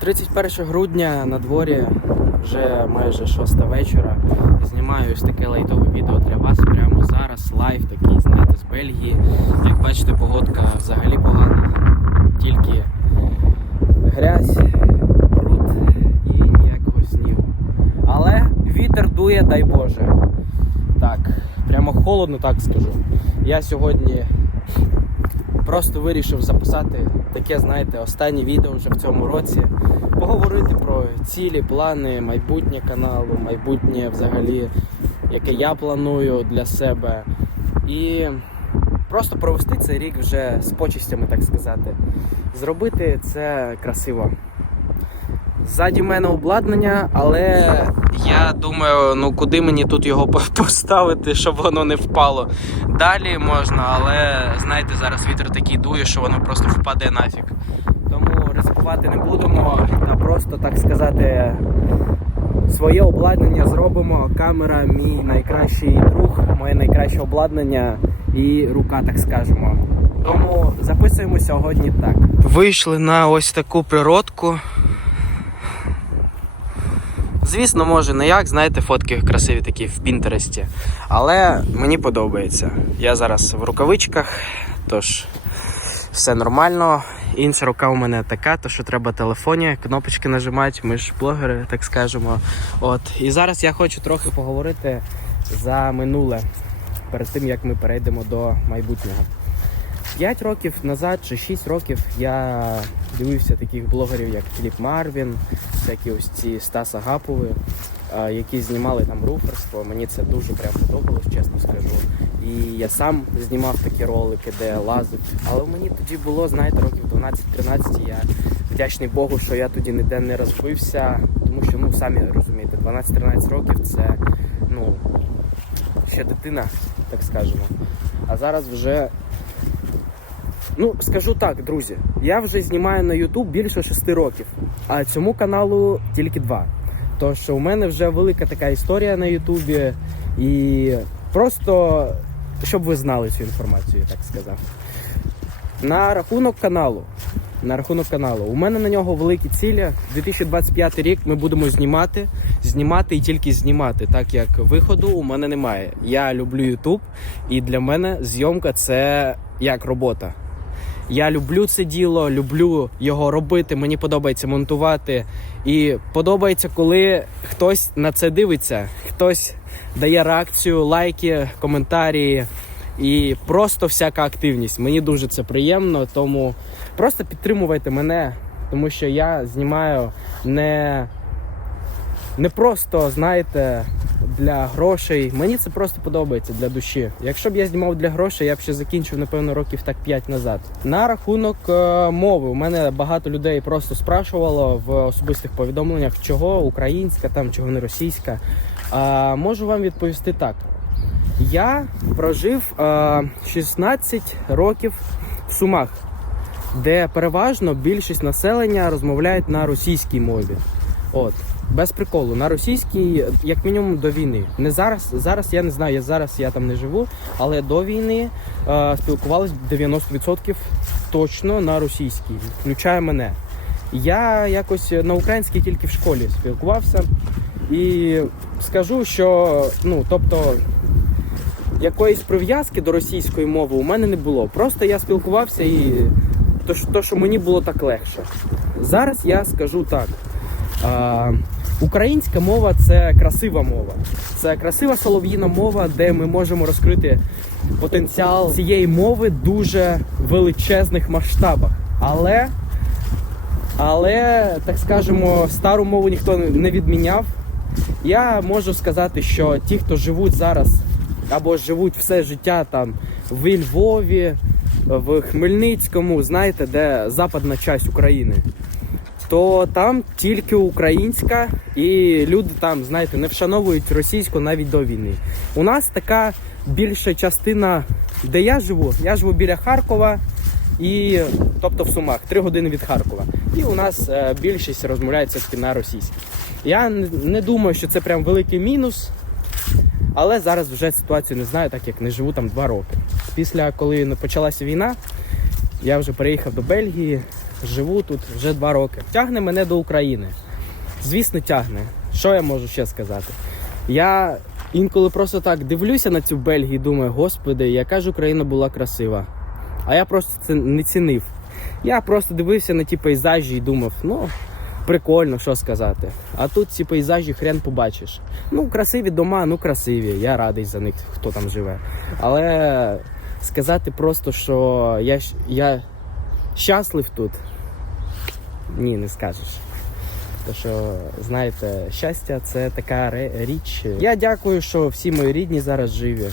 31 грудня на дворі вже майже 6 вечора. Знімаю ось таке лайтове відео для вас прямо зараз. Лайв такий, знаєте, з Бельгії. Як бачите, погодка взагалі погана. Тільки грязь, бруд і ніякого снігу. Але вітер дує, дай Боже. Так, прямо холодно, так скажу. Я сьогодні просто вирішив записати таке, знаєте, останнє відео вже в цьому році. Поговорити про цілі, плани, майбутнє каналу, майбутнє взагалі, яке я планую для себе. І просто провести цей рік вже з почистями, так сказати. Зробити це красиво. Ззаді в мене обладнання, але я думаю, ну куди мені тут його поставити, щоб воно не впало. Далі можна, але знаєте, зараз вітер такий дує, що воно просто впаде нафіг. Тому ризикувати не будемо, а просто так сказати, своє обладнання зробимо. Камера мій найкращий друг, моє найкраще обладнання і рука, так скажемо. Тому записуємо сьогодні так. Вийшли на ось таку природку. Звісно, може не як, знаєте, фотки красиві такі в Пінтересті. Але мені подобається. Я зараз в рукавичках, тож все нормально. Інша рука у мене така, то що треба телефоні, кнопочки нажимати, ми ж блогери, так скажемо. От. І зараз я хочу трохи поговорити за минуле, перед тим як ми перейдемо до майбутнього. 5 років назад чи 6 років я дивився таких блогерів, як Філіп Марвін, всякі ось ці Стас Агапови, які знімали там руферство. Мені це дуже прям подобалось, чесно скажу. І я сам знімав такі ролики, де лазив. Але мені тоді було, знаєте, років 12-13. Я вдячний Богу, що я тоді ніде не розбився, тому що, ну, самі розумієте, 12-13 років це ну, ще дитина, так скажемо. А зараз вже Ну, скажу так, друзі, я вже знімаю на YouTube більше 6 років, а цьому каналу тільки 2. Тож у мене вже велика така історія на Ютубі, і просто щоб ви знали цю інформацію, так сказав. На рахунок каналу. На рахунок каналу. У мене на нього великі цілі. 2025 рік ми будемо знімати, знімати і тільки знімати, так як виходу у мене немає. Я люблю YouTube, і для мене зйомка це як робота. Я люблю це діло, люблю його робити. Мені подобається монтувати. І подобається, коли хтось на це дивиться, хтось дає реакцію, лайки, коментарі і просто всяка активність. Мені дуже це приємно, тому просто підтримувайте мене, тому що я знімаю не, не просто, знаєте, для грошей. Мені це просто подобається для душі. Якщо б я знімав для грошей, я б ще закінчив, напевно, років так 5 назад. На рахунок е, мови, у мене багато людей просто спрашувало в особистих повідомленнях, чого українська, там чого не російська. А, можу вам відповісти так. Я прожив е, 16 років в Сумах, де переважно більшість населення розмовляють на російській мові. От, без приколу, на російській, як мінімум, до війни. Не зараз, зараз я не знаю, я зараз я там не живу, але до війни е, спілкувались 90% точно на російській, включає мене. Я якось на українській тільки в школі спілкувався. І скажу, що ну, тобто, якоїсь прив'язки до російської мови у мене не було. Просто я спілкувався і то що мені було так легше. Зараз я скажу так. Українська мова це красива мова. Це красива солов'їна мова, де ми можемо розкрити потенціал цієї мови дуже величезних масштабах. Але, але, так скажемо, стару мову ніхто не відміняв. Я можу сказати, що ті, хто живуть зараз або живуть все життя там в Львові, в Хмельницькому, знаєте, де западна часть України, то там тільки українська, і люди там, знаєте, не вшановують російську навіть до війни. У нас така більша частина, де я живу, я живу біля Харкова. І тобто в Сумах, три години від Харкова. І у нас е, більшість розмовляє все-таки на російській. Я не думаю, що це прям великий мінус, але зараз вже ситуацію не знаю, так як не живу там два роки. Після коли почалася війна, я вже переїхав до Бельгії, живу тут вже два роки. Тягне мене до України. Звісно, тягне. Що я можу ще сказати? Я інколи просто так дивлюся на цю Бельгію і думаю, господи, яка ж Україна була красива. А я просто це не цінив. Я просто дивився на ті пейзажі і думав, ну, прикольно, що сказати. А тут ці пейзажі хрен побачиш. Ну, красиві дома, ну красиві. Я радий за них, хто там живе. Але сказати просто, що я, я щаслив тут. Ні, не скажеш. То що, знаєте, щастя це така річ. Я дякую, що всі мої рідні зараз живі.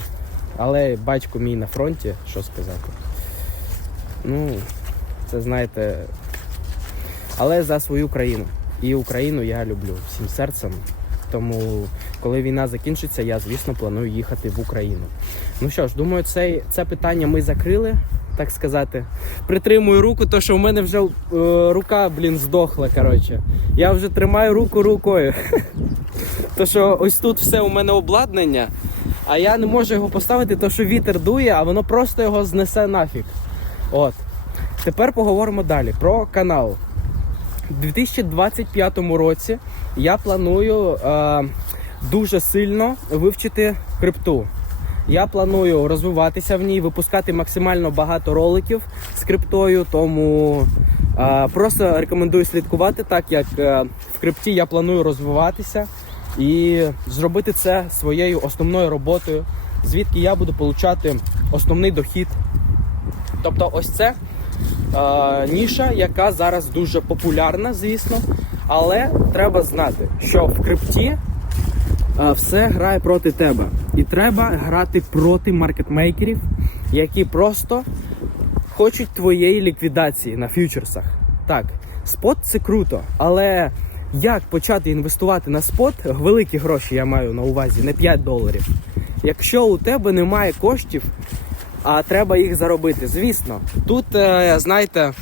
Але батько мій на фронті, що сказати. Ну, це знаєте. Але за свою країну. І Україну я люблю всім серцем. Тому, коли війна закінчиться, я, звісно, планую їхати в Україну. Ну що ж, думаю, це, це питання ми закрили, так сказати. Притримую руку, то що в мене вже е, рука, блін, здохла. Коротше. Я вже тримаю руку рукою. То що ось тут все у мене обладнання, а я не можу його поставити, то що вітер дує, а воно просто його знесе нафіг. От. Тепер поговоримо далі про канал. У 2025 році я планую е, дуже сильно вивчити крипту. Я планую розвиватися в ній, випускати максимально багато роликів з криптою, тому е, просто рекомендую слідкувати, так як е, в крипті я планую розвиватися і зробити це своєю основною роботою, звідки я буду получати основний дохід. Тобто, ось це е, ніша, яка зараз дуже популярна, звісно. Але треба знати, що в крипті все грає проти тебе. І треба грати проти маркетмейкерів, які просто хочуть твоєї ліквідації на фьючерсах. Так, спот це круто, але як почати інвестувати на спот, великі гроші я маю на увазі, не 5 доларів. Якщо у тебе немає коштів, а треба їх заробити. Звісно, тут, е, знаєте,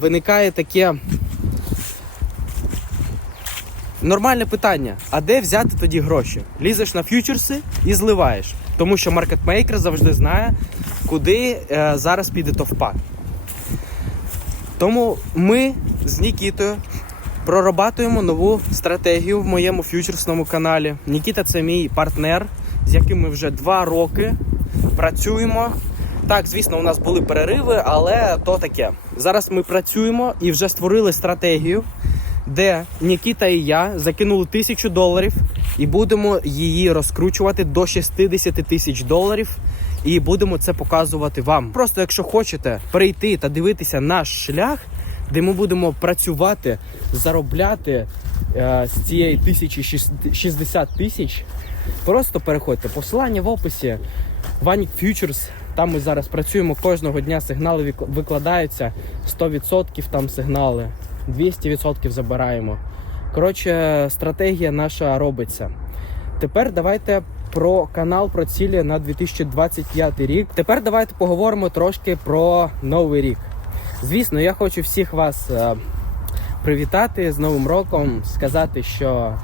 виникає таке нормальне питання: а де взяти тоді гроші? Лізеш на фьючерси і зливаєш. Тому що маркетмейкер завжди знає, куди е, зараз піде товпа. Тому ми з Нікітою прорабатуємо нову стратегію в моєму фьючерсному каналі. Нікіта це мій партнер, з яким ми вже два роки працюємо. Так, звісно, у нас були перериви, але то таке. Зараз ми працюємо і вже створили стратегію, де Нікіта і я закинули тисячу доларів і будемо її розкручувати до 60 тисяч доларів. І будемо це показувати вам. Просто якщо хочете перейти та дивитися наш шлях, де ми будемо працювати, заробляти е, з цієї тисячі шість- 60 тисяч, просто переходьте. Посилання в описі. Vanic Futures. Там ми зараз працюємо кожного дня. Сигнали викладаються 100% там сигнали, 200% забираємо. Коротше, стратегія наша робиться. Тепер давайте про канал, про цілі на 2025 рік. Тепер давайте поговоримо трошки про новий рік. Звісно, я хочу всіх вас е, привітати з Новим роком, сказати, що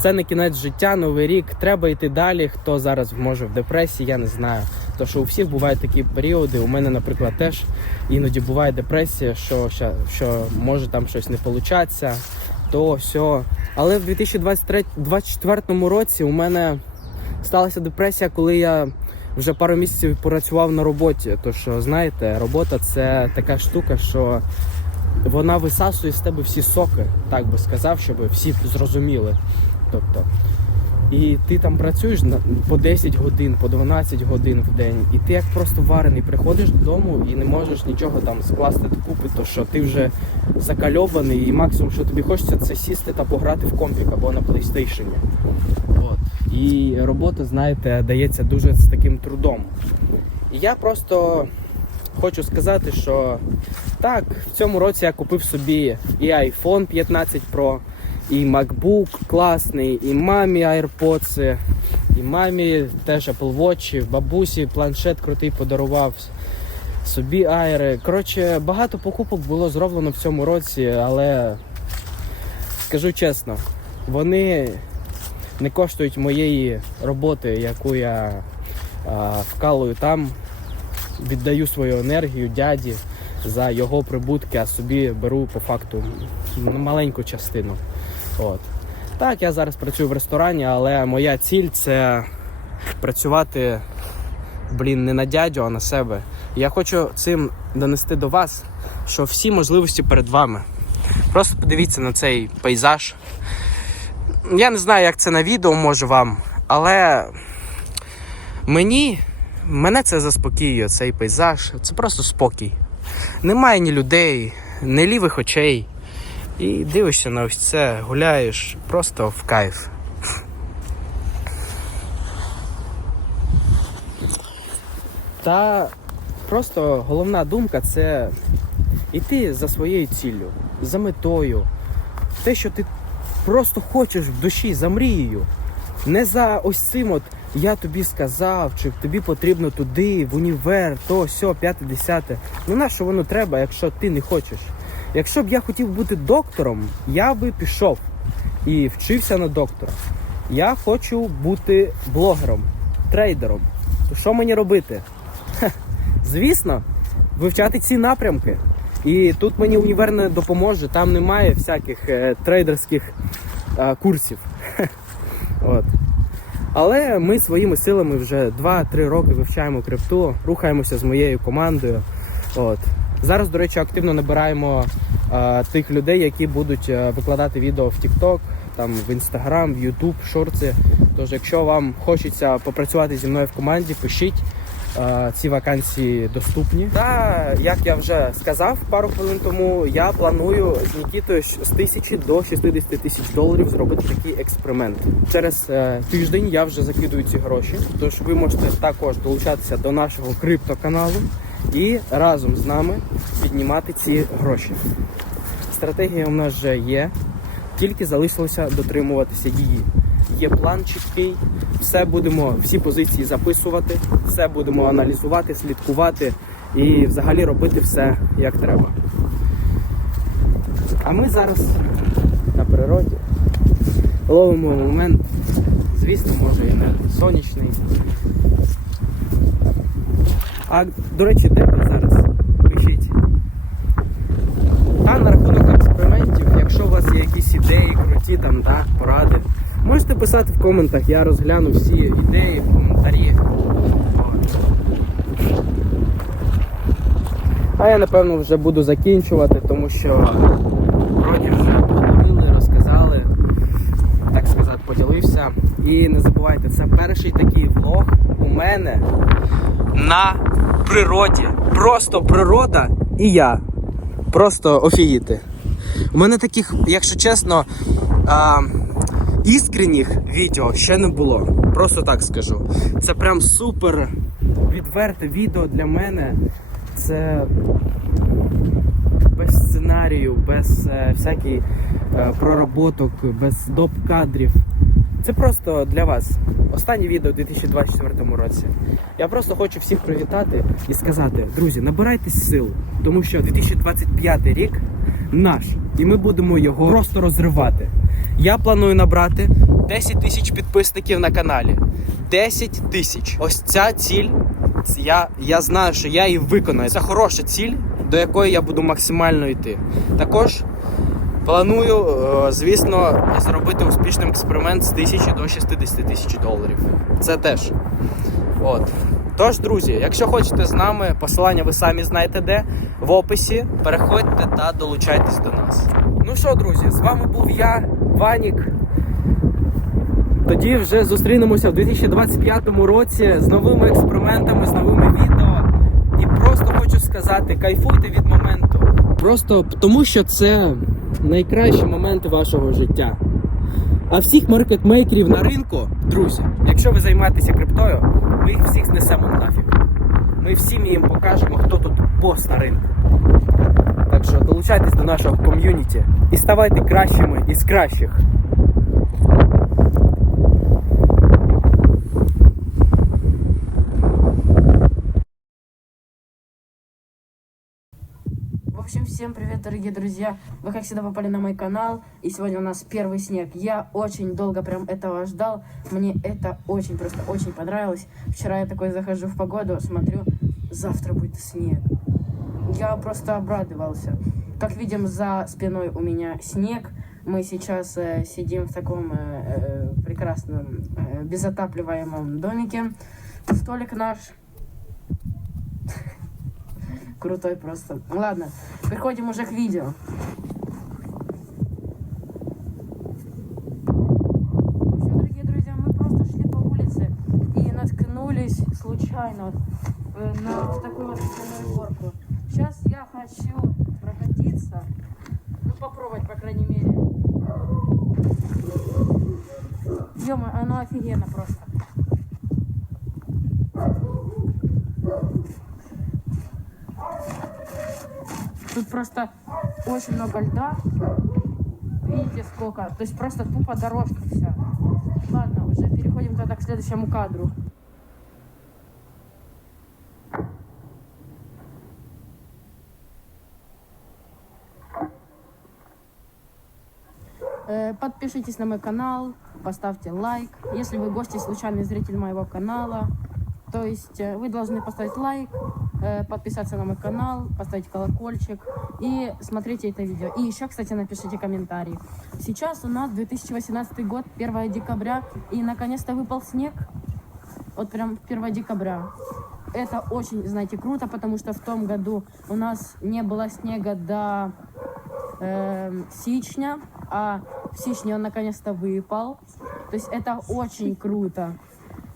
це не кінець життя, новий рік. Треба йти далі. Хто зараз може в депресії, я не знаю. То що у всіх бувають такі періоди. У мене, наприклад, теж іноді буває депресія, що, що може там щось не получатися, то все. Але в 2024 році у мене сталася депресія, коли я вже пару місяців працював на роботі. То що, знаєте, робота це така штука, що вона висасує з тебе всі соки, так би сказав, щоб всі зрозуміли. Тобто, і ти там працюєш по 10 годин, по 12 годин в день, і ти як просто варений, приходиш додому і не можеш нічого там скласти докупи, то що ти вже закальований, і максимум, що тобі хочеться, це сісти та пограти в компік або на PlayStation. От. І робота, знаєте, дається дуже з таким трудом. І я просто хочу сказати, що так, в цьому році я купив собі і iPhone 15 Pro, і MacBook класний, і мамі AirPods, і мамі теж Apple Watch, бабусі планшет крутий подарував. Собі айри. Коротше, багато покупок було зроблено в цьому році, але скажу чесно, вони не коштують моєї роботи, яку я а, вкалую там, віддаю свою енергію дяді. за його прибутки, а собі беру по факту маленьку частину. От. Так, я зараз працюю в ресторані, але моя ціль це працювати, блін, не на дядю, а на себе. Я хочу цим донести до вас, що всі можливості перед вами. Просто подивіться на цей пейзаж. Я не знаю, як це на відео може вам, але мені мене це заспокоює, цей пейзаж. Це просто спокій. Немає ні людей, ні лівих очей. І дивишся на ось це, гуляєш просто в кайф. Та просто головна думка це йти за своєю ціллю, за метою. Те, що ти просто хочеш в душі, за мрією. Не за ось цим от я тобі сказав, чи тобі потрібно туди, в універ, то, сьо, п'яте, десяте. Ну на що воно треба, якщо ти не хочеш? Якщо б я хотів бути доктором, я би пішов і вчився на доктора. Я хочу бути блогером, трейдером. То що мені робити? Хе, Звісно, вивчати ці напрямки. І тут мені універ не допоможе, там немає всяких е, трейдерських е, курсів. Хе. От. Але ми своїми силами вже 2-3 роки вивчаємо крипту, рухаємося з моєю командою. От. Зараз, до речі, активно набираємо тих людей, які будуть е, викладати відео в TikTok, там, в Instagram, в YouTube, шорти. Тож, якщо вам хочеться попрацювати зі мною в команді, пишіть. Ці вакансії доступні. Та як я вже сказав пару хвилин тому, я планую з Нікітою з тисячі до 60 тисяч доларів зробити такий експеримент. Через е, тиждень я вже закидую ці гроші. Тож ви можете також долучатися до нашого криптоканалу і разом з нами піднімати ці гроші. Стратегія у нас вже є, тільки залишилося дотримуватися її. Є план чіткий, все будемо, всі позиції записувати, все будемо аналізувати, слідкувати і взагалі робити все як треба. А ми зараз на природі ловимо момент, звісно, може і не сонячний. А до речі, де ви зараз? Пишіть. А на рахунок експериментів, якщо у вас є якісь ідеї, круті там, да, поради, можете писати в коментах, я розгляну всі ідеї в коментарі. А я напевно вже буду закінчувати, тому що вроді вже поговорили, розказали, так сказати, поділився. І не забувайте, це перший такий влог у мене на природі. Просто природа і я. Просто офігіти. У мене таких, якщо чесно, а, іскренніх відео ще не було. Просто так скажу. Це прям супер відверте відео для мене. Це без сценарію, без е, всяких е, пророботок, без доп кадрів. Це просто для вас. Останнє відео у 2024 році. Я просто хочу всіх привітати і сказати, друзі, набирайтесь сил, тому що 2025 рік наш, і ми будемо його просто розривати. Я планую набрати 10 тисяч підписників на каналі. 10 тисяч. Ось ця ціль. Я, я знаю, що я її виконаю. Це хороша ціль, до якої я буду максимально йти. Також Планую, е, звісно, зробити успішним експеримент з 1000 до 60 тисяч доларів. Це теж. От. Тож, друзі, якщо хочете з нами, посилання ви самі знаєте де, в описі. Переходьте та долучайтесь до нас. Ну що, друзі, з вами був я, Ванік. Тоді вже зустрінемося в 2025 році з новими експериментами, з новими відео. І просто хочу сказати, кайфуйте від моменту. Просто тому, що це найкращі моменти вашого життя. А всіх маркетмейкерів на ринку, друзі, якщо ви займаєтеся криптою, ми їх всіх знесемо нафіг. Ми всім їм покажемо, хто тут бос на ринку. Так що долучайтесь до нашого ком'юніті і ставайте кращими із кращих. В общем, всем привет, дорогие друзья! Вы, как всегда, попали на мой канал, и сегодня у нас первый снег. Я очень долго прям этого ждал, мне это очень, просто очень понравилось. Вчера я такой захожу в погоду, смотрю, завтра будет снег. я просто обрадовался. Как видим, за спиной у меня снег. Мы сейчас э, сидим в таком э, э, прекрасном э, безотапливаемом домике. Столик наш крутой просто. Ладно, переходим уже к видео. В общем, дорогие друзья, мы просто шли по улице и наткнулись случайно э, на такую вот горку. Сейчас я хочу прокатиться, ну попробовать, по крайней мере. ё оно офигенно просто. Тут просто очень много льда. Видите сколько? То есть просто тупо дорожка вся. Ладно, уже переходим тогда к следующему кадру. Подпишитесь на мой канал, поставьте лайк. Если вы гость и случайный зритель моего канала, то есть э, вы должны поставить лайк, э, подписаться на мой канал, поставить колокольчик и смотрите это видео. И еще, кстати, напишите комментарий. Сейчас у нас 2018 год, 1 декабря, и наконец-то выпал снег. Вот прям 1 декабря. Это очень, знаете, круто, потому что в том году у нас не было снега до эм, січня, а в січне он наконец-то выпал. То есть это очень круто.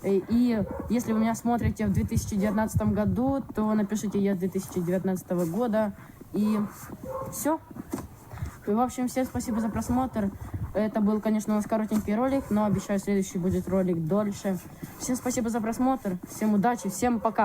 Э, И если вы меня смотрите в 2019 году, то напишите я с 2019 года. И все. В общем, всем спасибо за просмотр. Это был, конечно, у нас коротенький ролик, но обещаю, следующий будет ролик дольше. Всем спасибо за просмотр, всем удачи, всем пока.